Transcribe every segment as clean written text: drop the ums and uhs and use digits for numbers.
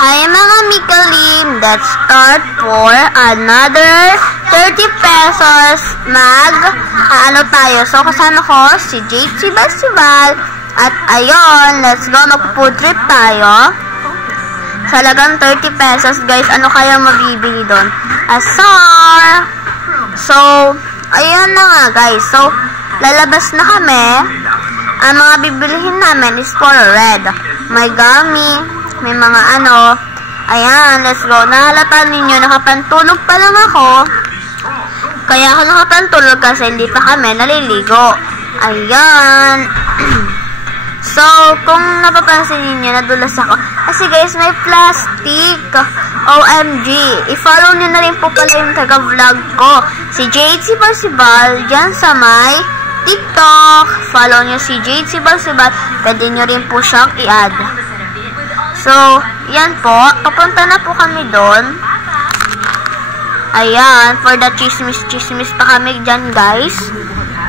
Hi mga Mikalim, let's start for another 30 pesos ano tayo. So kasama ko si JC Basival at ayun, let's go, mag-food trip tayo. Salagang 30 pesos guys, ano kaya mabibili doon? Asar! So, ayun na nga guys, so lalabas na kami. Ang mga bibilihin namin is for red. May gummy, may mga ano. Ayan, let's go. Nahalata ninyo, nakapantulog pa lang ako. Kaya ako nakapantulog kasi hindi pa kami naliligo. Ayan. So, kung napapansin ninyo, nadulas ako. Kasi guys, may plastic. OMG. I-follow nyo na rin po pala yung taga-vlog ko. Si JC Basival, dyan sa may TikTok. Follow nyo si JC Basival. Pwede nyo rin po siyang i-add. So, yan po. Papunta na po kami doon. Ayan. For the chismis pa kami dyan, guys.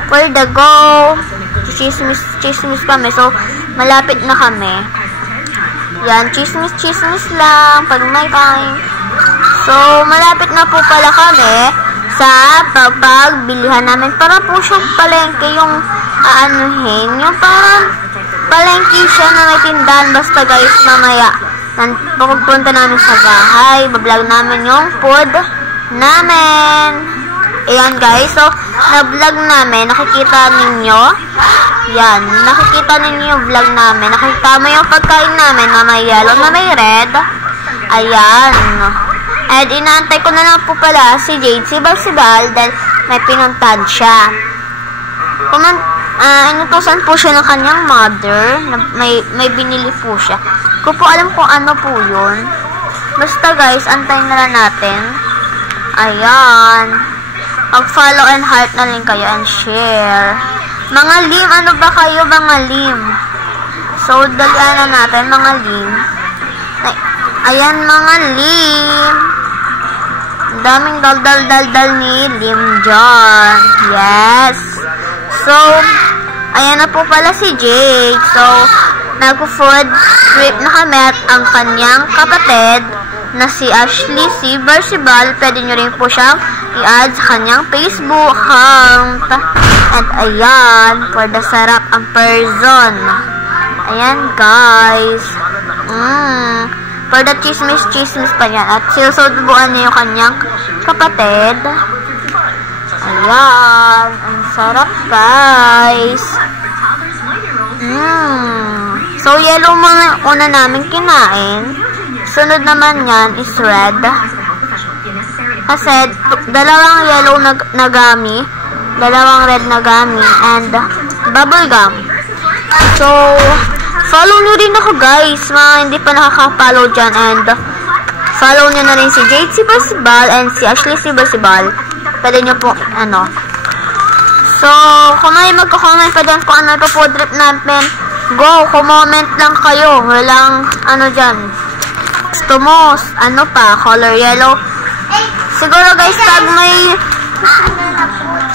For the go. Chismis kami. So, malapit na kami. Yan. Chismis lang. Pag may time. So, malapit na po pala kami sa pagbilihan namin. Para po siyang palengke yung aanuhin. Yung parang palengke siya na may tindahan. Basta guys, mamaya pagpunta namin sa bahay, bablog namin yung food namin. Ayan guys, so na-vlog namin, nakikita ninyo. Yan, nakikita ninyo yung vlog namin. Nakikita mo yung pagkain namin na may yellow, na may red. Ayan. And inaantay ko na lang po pala si JC Basival dahil may pinuntahan siya. Inutusan po siya ng kanyang mother. May binili po siya. Ko po alam kung ano po yun. Basta guys, antayin na lang natin. Ayan. Mag-follow and heart na rin kayo and share. Mga lim, ano ba kayo mga lim? So, dalian na natin mga lim. Ayan mga lim. Daming dal ni lim dyan. Yes. So, ayan na po pala si Jade. So, nag-food trip na kami at ang kanyang kapatid na si Ashley C. Basival. Pwede nyo rin po siyang i-add sa kanyang Facebook account. At ayan, for the sarap ang person. Ayan guys. For the chismis pa yan. At sinusubuan niya yung kanyang kapatid. Ayan. Ang sarap guys. So, yellow mga una namin kinain. Sunod naman yan is red. Kasi, dalawang yellow na gummy, dalawang red na gummy, and bubble gum. So, follow nyo rin ako guys, mga hindi pa nakaka-follow dyan, and follow nyo na rin si JC Basival and si Ashley C. Basival. Pwede nyo po, ano. So, kung may magko-comment pa dyan kung ano ito po trip natin, go, comment lang kayo. Walang, ano dyan. Gusto mo, ano pa, color yellow. Siguro guys, pag may,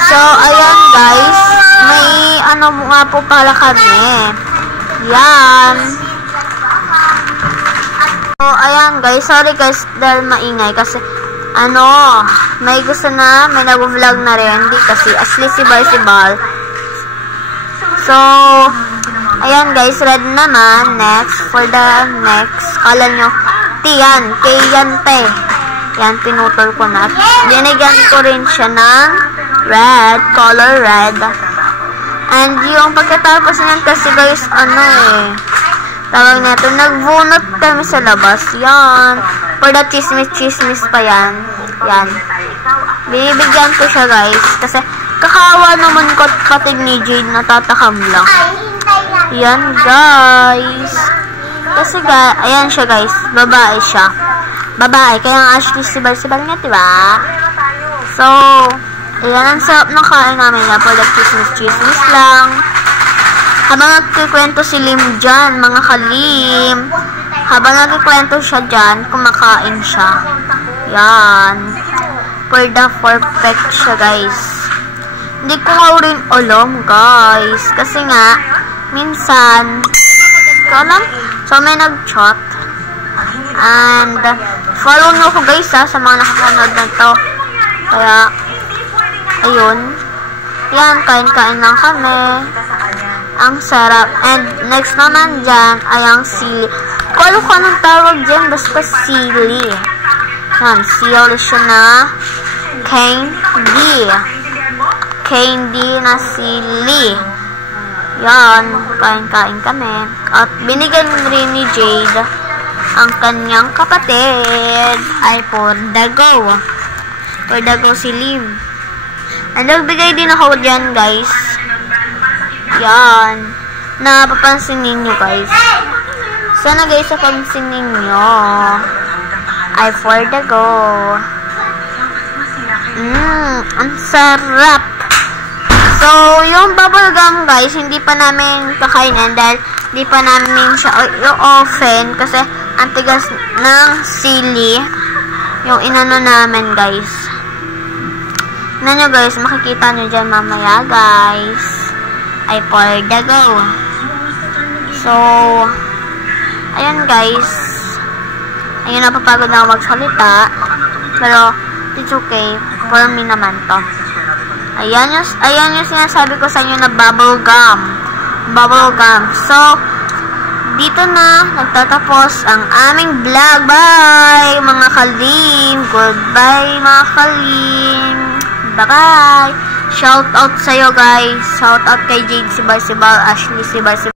so, ayan guys, may, ano nga po pala kami. Yan. So, ayan guys, sorry guys, dahil maingay kasi, ano, may gusto na, may nag-vlog na rin, hindi kasi Ashley C. Basival. So, ayan guys, red naman, next, for the next, kala nyo, yan, Kayante. Yan, pinutol ko na. Binigyan ko rin siya ng red, color red. And yung pagkatapos niyan kasi guys, ano tawag natin, nagbunot kami sa labas. Yan. For the chismis pa yan. Yan. Binibigyan ko siya guys. Kasi kakawa naman ko patig ni Jade, natatakam lang. Yan guys. Kasi ayan siya guys, babae siya. Babae, kaya ang Ashley C. Basival niya, diba? So, ayan, ang sarap ng kain namin na for the chismis lang. Habang nagkikwento si Lim dyan, mga kalim. Habang nagkikwento siya dyan, kumakain siya. Yan. For the perfect siya guys. Hindi ko nga rin alam guys. Kasi nga, minsan, ikaw lang, so may nag-chat. And, follow nyo ko guys sa mga nakakanood na to. Kaya, ayun. Yan, kain-kain lang kami. Ang sarap. And, next naman dyan ay ang sili. Kung ko anong tawag dyan, basta sili. Yan, sili siya na candy. Candy na sili. Yan, kain-kain kami. At binigyan rin ni Jade ang kanyang kapatid ay for dago. For dago si Liv. And nagbigay din ako dyan, guys. Yan. Napapansin ninyo, guys. Sana, guys, napansin ninyo. Ay for dago. Ang sarap. So, yung bubble gum, guys, hindi pa namin kakainin dahil hindi pa namin siya i-open kasi ang tigas ng sili yung inano namin, guys. Tignan nyo, guys, makikita nyo dyan mamaya, guys. Ay for the go. So, ayun, guys. Ayun, napapagod na ako magsalita. Pero, it's okay. For me naman to. Ayan yung sinasabi ko sa inyo na bubble gum. Bubble gum. So, dito na nagtatapos ang aming vlog. Bye, mga kalim. Goodbye, mga kalim. Bye-bye. Shout out sa'yo, guys. Shout out kay Jade Sibal, Ashley Sibal.